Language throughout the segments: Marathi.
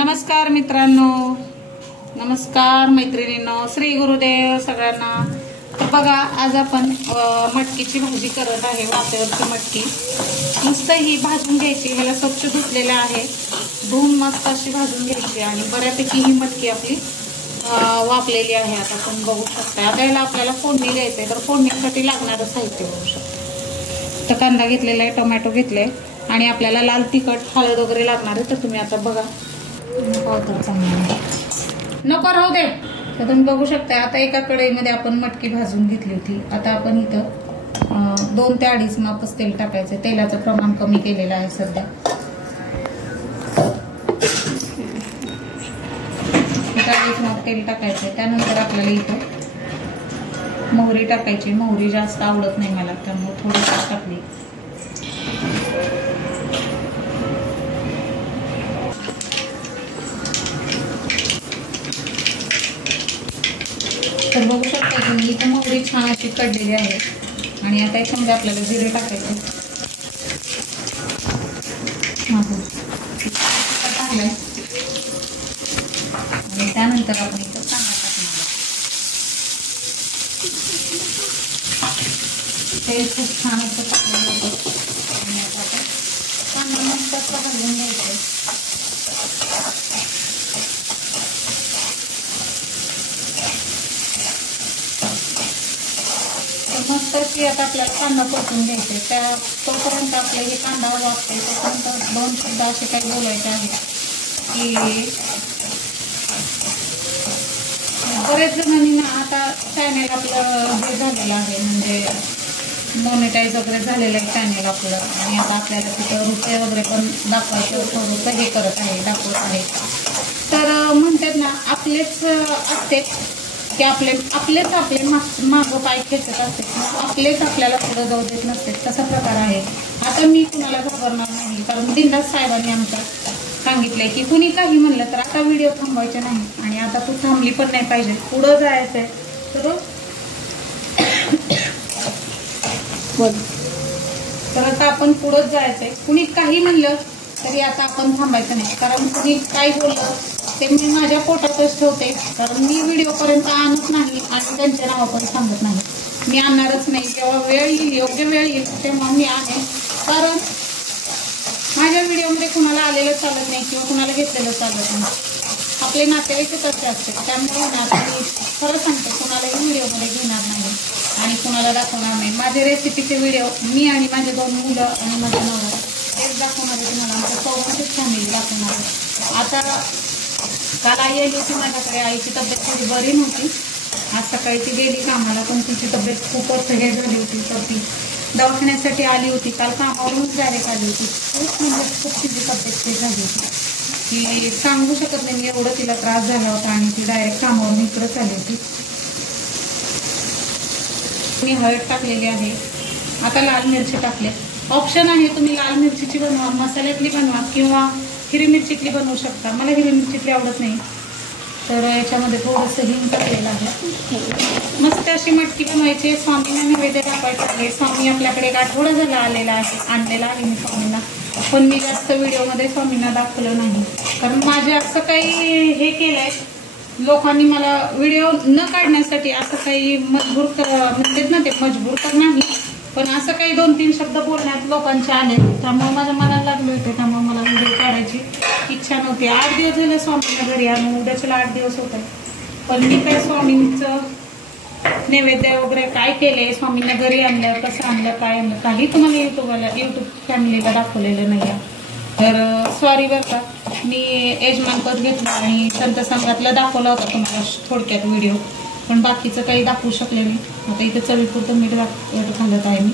नमस्कार मित्रांनो, नमस्कार मैत्रिणींनो, श्री गुरुदेव सगळ्यांना। तर बघा, आज आपण मटकीची भाजी करत आहे। वाफेवरची मटकी मस्त ही भाजून घ्यायची। ह्याला स्वच्छ धुतलेले आहे, धुवून मस्त अशी भाजून घ्यायची आणि बऱ्यापैकी ही मटकी आपली वाफलेली आहे। आता आपण बघू शकता। आता याला आपल्याला फोडणी द्यायची आहे, तर फोडणीसाठी लागणारं साहित्य बघू शकता। तर कांदा घेतलेला आहे, टोमॅटो घेतले आणि आपल्याला लाल तिखट, हळद वगैरे लागणार आहे। तर तुम्ही आता बघा, नको राहू दे। तर तुम्ही बघू शकता। आता एका कढईमध्ये आपण मटकी भाजून घेतली होती। आता आपण इथं 2 ते 2.5 मापच तेल टाकायचं। तेलाचं प्रमाण कमी केलेलं आहे सध्या। 2.5 माप तेल टाकायचं। त्यानंतर आपल्याला इथं मोहरी टाकायची। मोहरी जास्त आवडत नाही मला, त्यामुळे थोडीशी टाकली। तर बघू शकता तुम्ही, इथं मोहरी छान अशी कडलेली आहे आणि आता याच्यामध्ये आपल्याला जिरे टाकायचे। आणि त्यानंतर आपण इथं कांदा टाकणार। तेल खूप छान असं टाकलेलं होतं आणि आता आपण कांदा मस्त असं भाजून घ्यायचं। मस्त अशी आता आपल्याला कांदा परतून घ्यायचे। त्या तोपर्यंत आपले हे कांदा वाफते तोपर्यंत 2 शब्द असे काही बोलायचे आहेत की बरेच जणांनी ना आता चॅनेल आपलं हे झालेलं आहे, म्हणजे मॉनिटाईज वगैरे झालेलं आहे चॅनेल आपलं, आणि आता आपल्याला तिथं रुपये वगैरे पण दाखवायचं रुपये हे करत आहे, दाखवत आहे। तर म्हणतात ना, आपलेच असते की आपले मागं पाय खेचत असते, आपलेच आपल्याला पुढे जाऊ देत नसते, तसा प्रकार आहे। आता मी कुणाला घाबरणार नाही, कारण बिंदास साहेबांनी आमचं सांगितलंय की कुणी काही म्हणलं तर आता व्हिडिओ थांबवायचे नाही, आणि आता तू थांबली पण नाही पाहिजे, पुढं जायचंय। तर आता आपण पुढंच जायचंय। कुणी काही म्हणलं तरी आता आपण थांबायचं नाही, कारण कुणी काय बोललं ते मी माझ्या पोटातच ठेवते, कारण मी व्हिडिओपर्यंत आणत नाही आणि त्यांच्या नाव पण सांगत नाही। मी आणणारच नाही। जेव्हा वेळ येईल, योग्य वेळ येईल, तेव्हा मी आणेन, कारण माझ्या व्हिडिओमध्ये कुणाला आलेलं चालत नाही किंवा कुणाला घेतलेलं चालत नाही। आपले नातेवाईकच असे असते, त्यामुळे आता मी खरं सांगते, कुणालाही व्हिडिओमध्ये घेणार नाही आणि कुणाला दाखवणार नाही। माझे रेसिपीचे व्हिडिओ मी आणि माझे 2 मुलं आणि माझ्या नवरा तेच दाखवणार आहे तुम्हाला, आमच्या चौघांचीच फॅमिली दाखवणार आहे। आता काल आई आली होती माझ्याकडे, आईची तब्येत थोडी बरी नव्हती। आज सकाळी ती गेली कामाला, पण तिची तब्येत खूपच हे झाली होती, तर ती दवाखान्यासाठी आली होती। काल कामावरूनच डायरेक्ट आली होती। खूप म्हणजे खूप तिची तब्येत हे झाली होती की सांगू शकत नाही मी, एवढं तिला त्रास झाला होता, आणि ती डायरेक्ट कामावरून इकडंच आली होती। मी हळद टाकलेली आहे। आता लाल मिरची टाकले। ऑप्शन आहे, तुम्ही लाल मिरचीची बनवा, मसाल्यातली बनवा किंवा हिरवी मिरचीतली बनवू शकता। मला हिरवी मिरचीतली आवडत नाही, तर याच्यामध्ये थोडंसं हिंग टाकलेलं आहे। मस्त अशी मटकी बनवायची। स्वामींना नैवेद्य दाखवायचं आहे। स्वामी आपल्याकडे एक आठवडा झाला आलेला आहे, आणलेला आहे मी स्वामींना, पण मी जास्त व्हिडिओमध्ये स्वामींना दाखवलं नाही, कारण माझे असं काही हे केलंय लोकांनी मला व्हिडिओ न काढण्यासाठी, असं काही मजबूर म्हणतात ना, ते मजबूर तर नाही, पण असं काही 2-3 शब्द बोलण्यात लोकांचे आले, त्यामुळे माझ्या मनाला लागले होते, त्यामुळे मला व्हिडिओ काढायची इच्छा नव्हती। 8 दिवस झाले स्वामींना घरी आणून, उद्याच्याला 8 दिवस होत आहे, पण मी काय स्वामींचं नैवेद्य वगैरे काय केले, स्वामींना घरी आणलं, कसं आणलं, काय आणलं, काही तुम्हाला यूट्यूब फॅमिलीला दाखवलेलं नाही आहे। तर सॉरी बरं का, मी यजमानपद घेतलं आणि संत संघातलं दाखवलं होतं तुम्हाला थोडक्यात व्हिडिओ, पण बाकीचं काही दाखवू शकले नाही। आता इथे चवीपुरतं मीठ घालत आहे मी।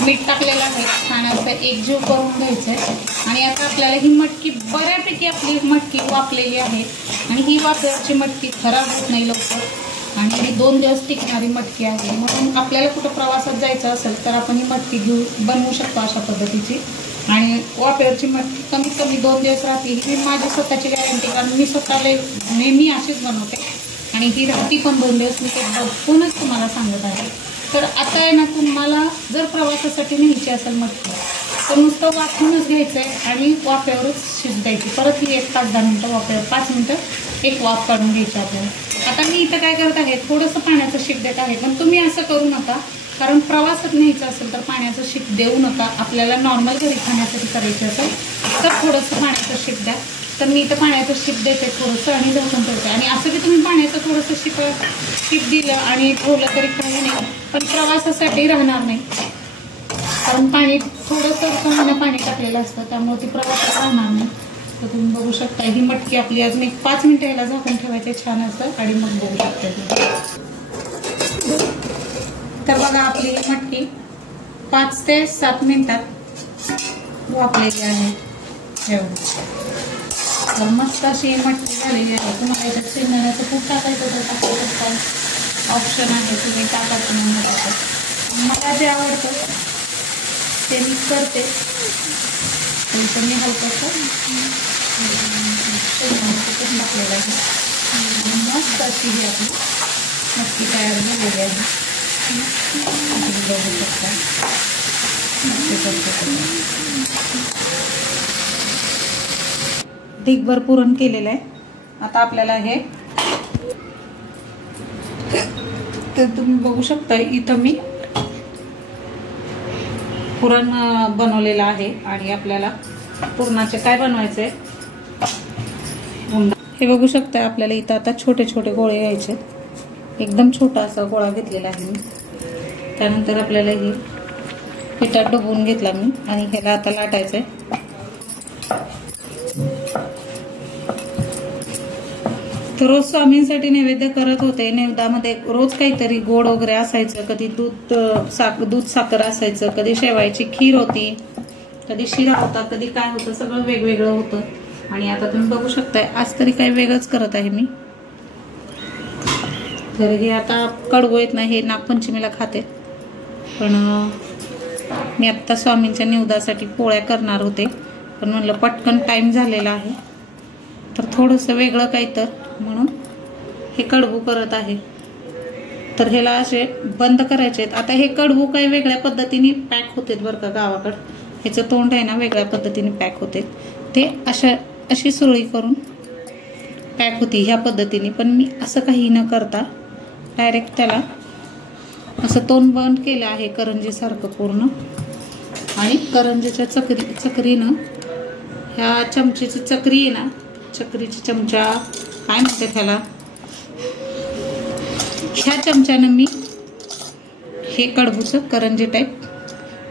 मीठ टाकलेलं आहे, छान असं एकजीव करून घ्यायचं आहे। आणि आता आपल्याला ही मटकी बऱ्यापैकी आपली मटकी वाफलेली आहे, आणि ही वाफल्याची मटकी खराब होत नाही लवकर, आणि ही 2 दिवस टिकणारी मटकी आहे। म्हणून आपल्याला कुठं प्रवासात जायचं असेल तर आपण ही मटकी बनवू शकतो अशा पद्धतीची। आणि वाफेवरची मटकी कमीत कमी 2 दिवस राहते, ही माझी स्वतःची गॅरंटी, कारण मी स्वतःला नेहमी अशीच बनवते आणि ही राहती पण 2 दिवस. मी ते बघूनच तुम्हाला सांगत आहे. तर आता आहे ना, तुम्हाला जर प्रवासासाठी न्यायची असेल मटकी तर नुसतं वाफूनच घ्यायचं आहे आणि वाफ्यावरच शिजू द्यायची. परत ही 1 5-10 मिनटं वाफ्यावर 5 मिनटं एक वाफ काढून घ्यायची आपल्याला. आता मी इथं काय करत आहे, थोडंसं पाण्याचं शिक देत आहे. पण तुम्ही असं करू नका, कारण प्रवासात न्यायचं असेल तर पाण्याचं शिक देऊ नका. आपल्याला नॉर्मल घरी खाण्यासाठी करायचं असेल तर थोडंसं पाण्याचं शिक द्या. तर मी इथं पाण्याचं शिक देते थोडंसं आणि झाकून ठेवते. आणि असं की तुम्ही पाण्याचं थोडंसं शिक दिलं आणि ठेवलं तरी काही नाही, पण प्रवासासाठी राहणार नाही. कारण पाणी थोडंसं कमी पाणी टाकलेलं असतं, त्यामुळे ती प्रवासात राहणार नाही. तर तुम्ही बघू शकता ही मटकी आपली अजून एक 5 मिनटं याला झाकून ठेवायचे छान असं आणि मग बघू शकता. तर बघा आपली मटकी 5 ते 7 मिनिटात वाफलेली आहे. तर मस्त अशी मटकी झालेली आहे. तुम्हाला याच्यात शेंगदाण्याचं कूट टाकायचं तर टाकू शकता, ऑप्शन आहे, तुम्ही टाकायचं म्हणून टाकायचं. मला जे आवडतं ते मी करते. तर मी हलकंसं शेंगदाण्याचं कूट टाकलेलं आहे. मस्त अशी ही आपली मटकी तयार झालेली आहे. बघू शकता ढीगभर पुरण केलेलं आहे. आता आपल्याला हे तर तुम्ही बघू शकता इथं मी पुरण बनवलेलं आहे. आणि आपल्याला पुरणाचे काय बनवायचे हे बघू शकता. आपल्याला इथं आता छोटे छोटे गोळे घ्यायचे. एकदम छोटा असा गोळा घेतलेला आहे मी. त्यानंतर आपल्याला हे पिठात डुबवून घेतला मी आणि ह्याला आता लाटायचंय. तर रोज स्वामींसाठी नैवेद्य करत होते. नैवेद्यामध्ये रोज काहीतरी गोड वगैरे असायचं. कधी दूध साखर असायचं, कधी शेवायची खीर होती, कधी शिरा होता, कधी काय होतं, सगळं वेगवेगळं होतं. आणि आता तुम्ही बघू शकताय आज तरी काही वेगळंच करत आहे मी. तर हे आता कडवं येत नाही, हे नागपंचमीला खाते. पण मी आत्ता स्वामींच्या निवेद्यासाठी पोळ्या करणार होते, पण म्हणलं पटकन टाइम झालेला आहे तर थोडंसं वेगळं काही तर म्हणून हे कडवू करत आहे. तर ह्याला असे बंद करायचे आहेत. आता हे कडवू काही वेगळ्या पद्धतीने पॅक होते बरं का. गावाकडं ह्याचं तोंड आहे ना वेगळ्या पद्धतीने पॅक होते. ते अशी सुरळी करून पॅक होती ह्या पद्धतीने. पण मी असं काही न करता डायरेक्ट त्याला असं तोंड बंद केलं आहे करंजीसारखं पूर्ण. आणि करंजीच्या चकरीनं ह्या चमचेची चकरी आहे ना, चकरीची चमचा काय म्हणते त्याला, ह्या चमच्यानं मी हे कडबूचं करंजी टाईप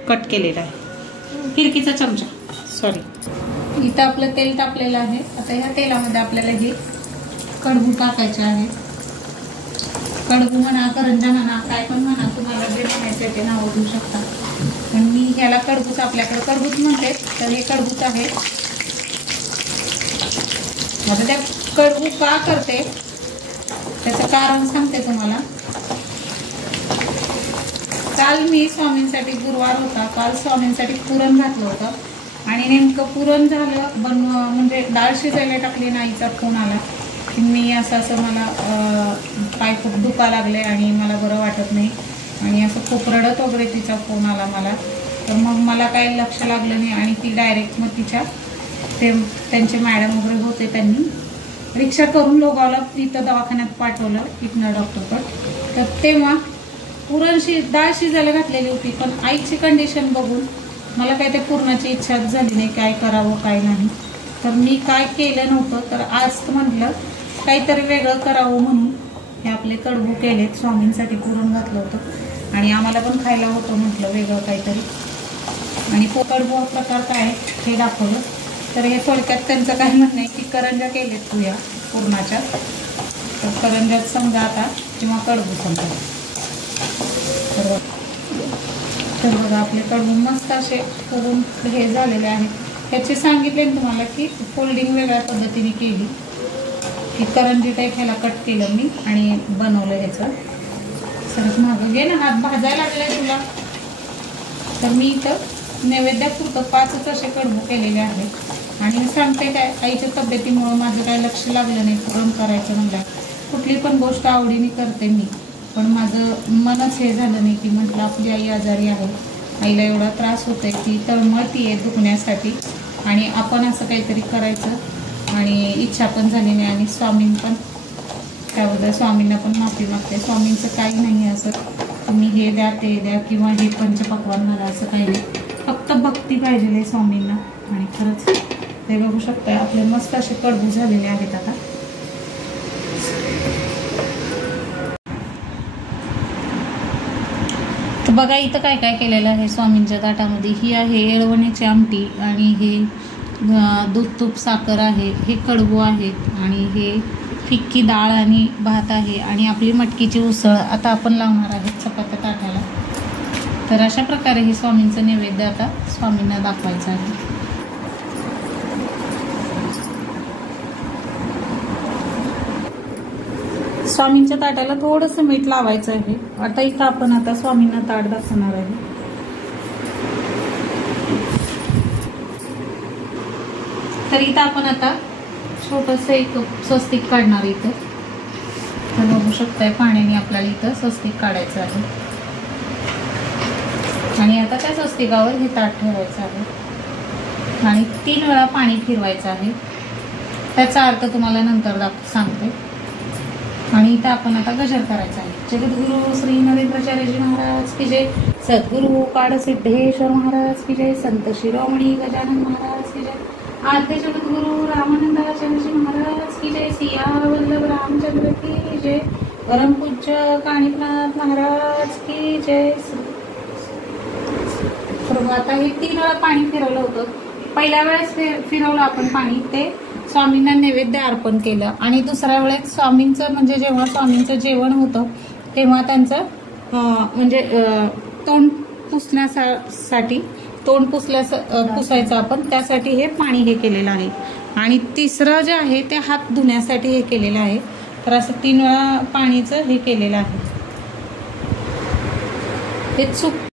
कट केलेलं आहे. फिरकीचा चमचा, सॉरी. इथं आपलं तेल तापलेलं आहे. आता ह्या तेलामध्ये आपल्याला हे कडबू टाकायचे आहे. कडबू म्हणा, करंजा म्हणा, काय पण म्हणा, तुम्हाला जे म्हणायचं ते नाव देऊ शकता. पण मी ह्याला कडबूच, आपल्याकडे कडबूच म्हणते, तर हे कडबूच आहे. आता त्या कडबू का करते त्याचं कारण सांगते तुम्हाला. काल मी स्वामींसाठी, गुरुवार होता, काल स्वामींसाठी पुरण घातलं होतं आणि नेमकं पुरण झालं म्हणजे डाळ शिजायला टाकली, नाईचा फोन आला की मी असं मला पाय खूप दुखा लागले आणि मला बरं वाटत नाही आणि असं खूप रडत वगैरे तिचा फोन आला मला. तर मग मला काही लक्ष लागलं नाही आणि ती डायरेक्ट मग त्यांचे मॅडम वगैरे होते, त्यांनी रिक्षा करून लोगावला इथं दवाखान्यात पाठवलं इथनं डॉक्टरकडं. तर तेव्हा पुरण डाळ शिजायला घातलेली होती, पण आईची कंडिशन बघून मला काही ते पुरणाची इच्छाच झाली नाही, काय करावं काय नाही. तर मी काय केलं नव्हतं, तर आज म्हटलं काहीतरी वेगळं करावं म्हणून हे आपले कडबू केलेत. स्वामींसाठी पुरण घातलं होतं आणि आम्हाला पण खायला होतं, म्हटलं वेगळं काहीतरी. आणि कडबू हा प्रकार काय हे दाखवलं. तर हे थोडक्यात त्यांचं काय म्हणणं आहे की करंजा केलेत तू या पुरणाच्या, तर करंजात समजा आता किंवा कडबू समजा. तर बघा आपले कडबू मस्त असे करून हे झालेले आहेत. ह्याचे सांगितले तुम्हाला की फोल्डिंग वेगळ्या पद्धतीने केली, की करंजी टाईप ह्याला कट केलं मी आणि बनवलं ह्याचं. सरच मागं घे ना, हात भाजायला लागलाय तुला. तर मी इथं नैवेद्यापुरतं 5च असे कडबू केलेले आहेत. आणि सांगते काय, आईच्या तब्येतीमुळं माझं काही लक्ष लागलं नाही पुरण करायचं म्हणलं. कुठली पण गोष्ट आवडीने करते मी, पण माझं मनच हे झालं नाही की म्हटलं आपली आई आजारी आहे, आईला एवढा त्रास होतोय की तळमळती आहे दुखण्यासाठी आणि आपण असं काहीतरी करायचं आणि इच्छा पण झाली नाही. आणि स्वामीं पण त्याबद्दल स्वामींना पण माफी मागते. स्वामींचं काही नाही असं तुम्ही हे द्या ते द्या किंवा हे पंचपक्वान मला असं काही नाही, फक्त भक्ती पाहिजे आहे स्वामींना. आणि खरंच ते बघू शकता आपले मस्त असे कडबू झालेले आहेत. आता तर बघा इथं काय काय केलेलं आहे स्वामींच्या ताटामध्ये. ही आहे येळवण्याची आमटी आणि हे दूध तूप साखर आहे, हे कडबू आहेत आणि हे फिक्की डाळ आणि भात आहे आणि आपली मटकीची उसळ आता आपण लावणार आहेत चपात्या ताटाला. तर अशा प्रकारे हे स्वामींचं नैवेद्य आता स्वामींना दाखवायचं आहे. स्वामींच्या ताटाला थोडंसं मीठ लावायचं आहे. आता इथं आपण आता स्वामींना ताट दाखवणार आहे. तर इथं आपण आता छोटंसं एक स्वस्तिक काढणार इथं. तर बघू शकताय पाण्याने आपल्याला इथं स्वस्तिक काढायचं आहे आणि आता त्या स्वस्तिकावर हे ताट ठेवायचं आहे आणि 3 वेळा पाणी फिरवायचं आहे. त्याचा अर्थ तुम्हाला नंतर सांगते. आणि इथं आपण आता गजर करायचा आहे. जगद्गुरु श्री नरेंद्राचार्यजी महाराज की जय, सद्गुरु काडसिद्धेश्वर महाराज की जय, संत शिरोमणी गजानन महाराज की जय, आद्य जगद्गुरु रामानंदाचार्यजी महाराज की जय, सिया वल्लभ रामचंद्र की जय, परम पूज्य कानिफनाथ महाराज की जय. आता हे 3 वेळा पाणी फिरवलं होतं. पहिल्या वेळेस फिरवलं आपण पाणी, ते स्वामींना नैवेद्य अर्पण केलं आणि दुसऱ्या वेळेस स्वामींचं म्हणजे जेव्हा स्वामींचं जेवण होतं तेव्हा त्यांचं म्हणजे तोंड पुसण्यासाठी तोंड पुसायचं आपण, त्यासाठी हे पाणी हे केलेलं आहे. आणि तिसरं जे आहे ते हात धुण्यासाठी हे केलेलं आहे. तर असं 3 वेळा पाणीचं हे केलेलं आहे. हे चूक